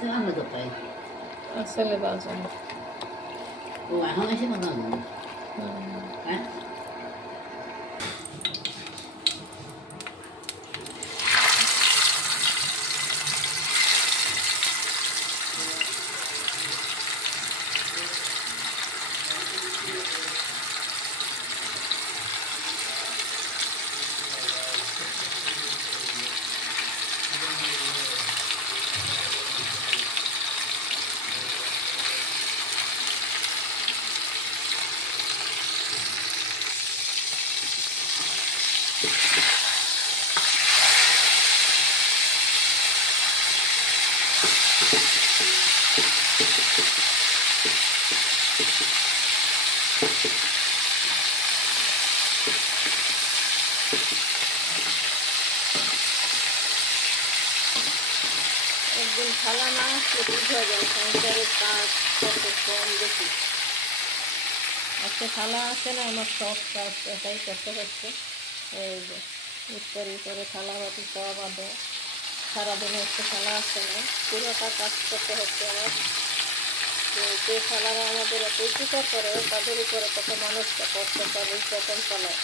রান্না কোথায়? আসলে বাজার ও এখন এসে বানাবো? হ্যাঁ, একদিন খালা না আসলে বুঝা যায় সংসারের কাজ কত কম বেশি। আজকে খালা আসে না, আমার সব কাজ এটাই করতে হচ্ছে। এই যে ইফতারি করে থালা বাটি খাওয়া বাঁধে, সারাদিনে একটু খালা আসে না, পুরোটা কাজ করতে হচ্ছে আমার। তো যে খালারা আমাদের এত উপকার করে তাদের উপরে কত মানুষটা কষ্ট করে প্রথম চালায়।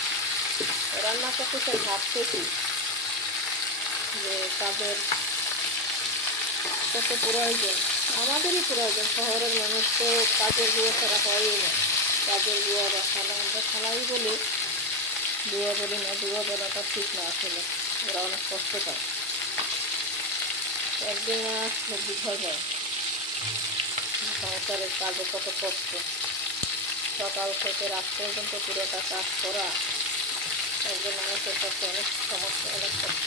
রান্না করতে ভাবতেছি যে তাদের কত প্রয়োজন, আমাদেরই প্রয়োজন। শহরের মানুষ তো কাজের বুয়া ছাড়া হয়ই না। কাজের বুয়া বা খালা, আমরা খালাই বলি, বুয়া বলি না। বুয়া বলাটা ঠিক না, আসলে ওরা অনেক কষ্ট পায়। একদিন না আসলে বোঝা যায় সংসারের কাজে কত কষ্ট। সকাল থেকে রাত পর্যন্ত পুরোটা কাজ করা একজন মানুষের কাছে অনেক সমস্যা, অনেক কষ্ট।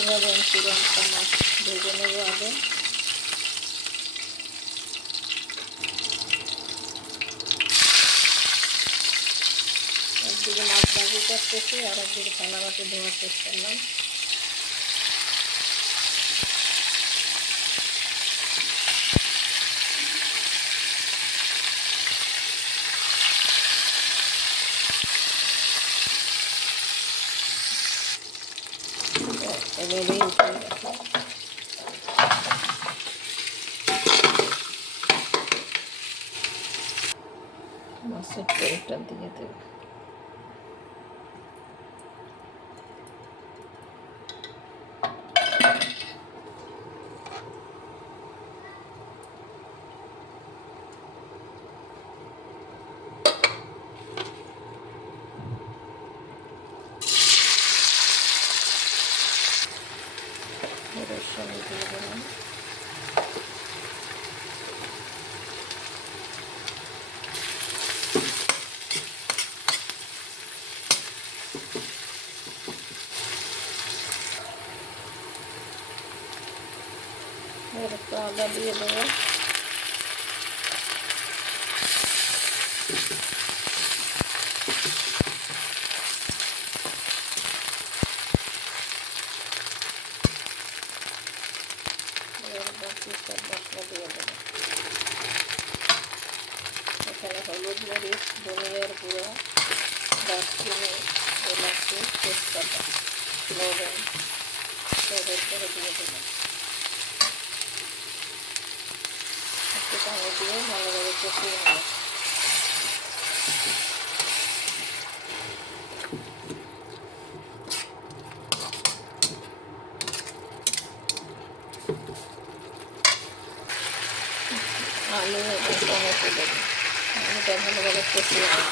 এভাবে আমি পুরোটা মাছ ভেজে নেবো আগে। একদিকে মাছ ভাজি করতেছি আর একদিকে থালা বাটি ধোয়া শেষ করলাম। এভাবেই উঠে গেছে। মাছের তেলটা দিয়ে দেব। রসুন দিয়ে দিলাম। আর একটু আদা দিয়ে দেবো। বাকি সব মশলা দিয়ে দেবো। এখানে হলুদ, মরিচ, ধনিয়ার গুঁড়ো, দারচিনি, এলাচি, তেজপাতা, লবণ সব একবারে দিয়ে দিলাম। একটু পানি দিয়ে ভালোভাবে কষিয়ে নেব। আলু এবং টমেটো দেবো। আলুটা ভালোভাবে কষিয়ে নেব।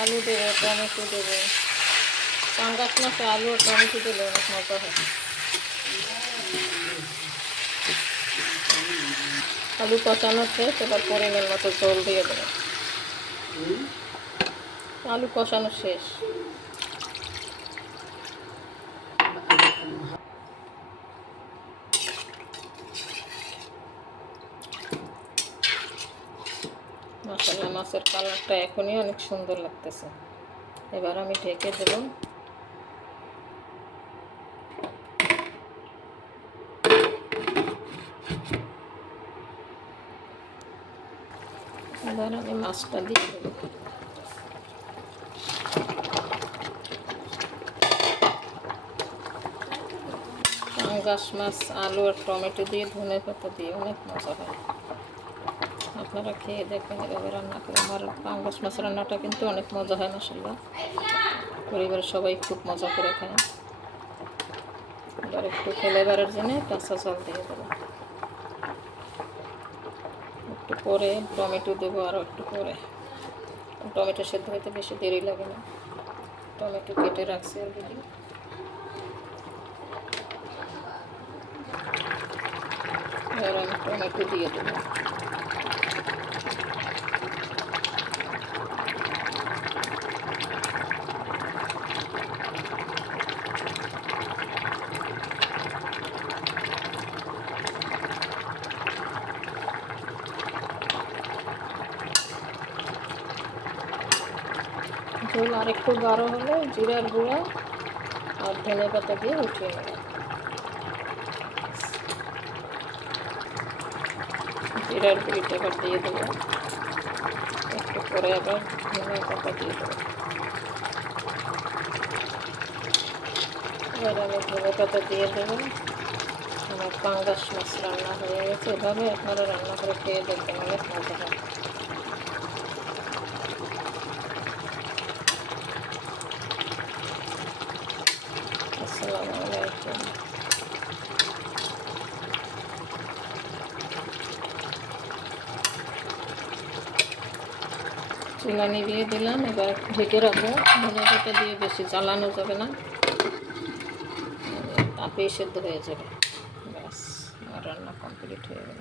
আলু দেবো, টমেটো দেবো। পাঙ্গাস মাছে আলু আর টমেটো দিলে অনেক মজা হয়। আলু কষানো শেষ, এবার পরিমাণ মতো জল দিয়ে দেবো। আলু কষানো শেষ। মাশাআল্লাহ, মাছের কালারটা এখনই অনেক সুন্দর লাগতেছে। এবার আমি ঢেকে দেব। এবার আমি মাছটা দিয়ে দেবো। পাঙ্গাস মাছ আলু আর টমেটো দিয়ে ধনে পাতা দিয়ে অনেক মজা হয়। আপনারা খেয়ে দেখবেন এভাবে রান্না করে। আমার পাঙ্গাস মাছ রান্নাটা কিন্তু অনেক মজা হয় মাশাআল্লাহ। পরিবারের সবাই খুব মজা করে খায়। এবার একটু ফ্লেভারের জন্য কাঁচা ঝাল দিয়ে দেবো। একটু পরে টমেটো দেবো, আরও একটু পরে। টমেটো সেদ্ধ হতে বেশি দেরি লাগে না, টমেটো কেটে রাখছি অলরেডি। এবার আমি টমেটো দিয়ে দেবো। ঝোল আরেকটু গাঢ় হলে জিরার গুঁড়া আর ধনে পাতা দিয়ে উঠিয়ে নেব। জিরার গুঁড়িটা আবার দিয়ে দেবো, একটু পরে আবার ধনে পাতা দিয়ে দেবো। এবার আমি ধনে পাতা দিয়ে দেবো। আমার পাঙ্গাস মাছ রান্না হয়ে গেছে। এভাবে আপনারা রান্না করে খেয়ে দেখবেন, অনেক মজা হয়। আসসালামু আলাইকুম। চুলা নিভিয়ে দিলাম, এবার ঢেকে রাখবো। ধনে পাতা দিয়ে বেশি জ্বালানো যাবে না, তাপেই সেদ্ধ হয়ে যাবে। ব্যাস, আমার রান্না কমপ্লিট হয়ে গেল।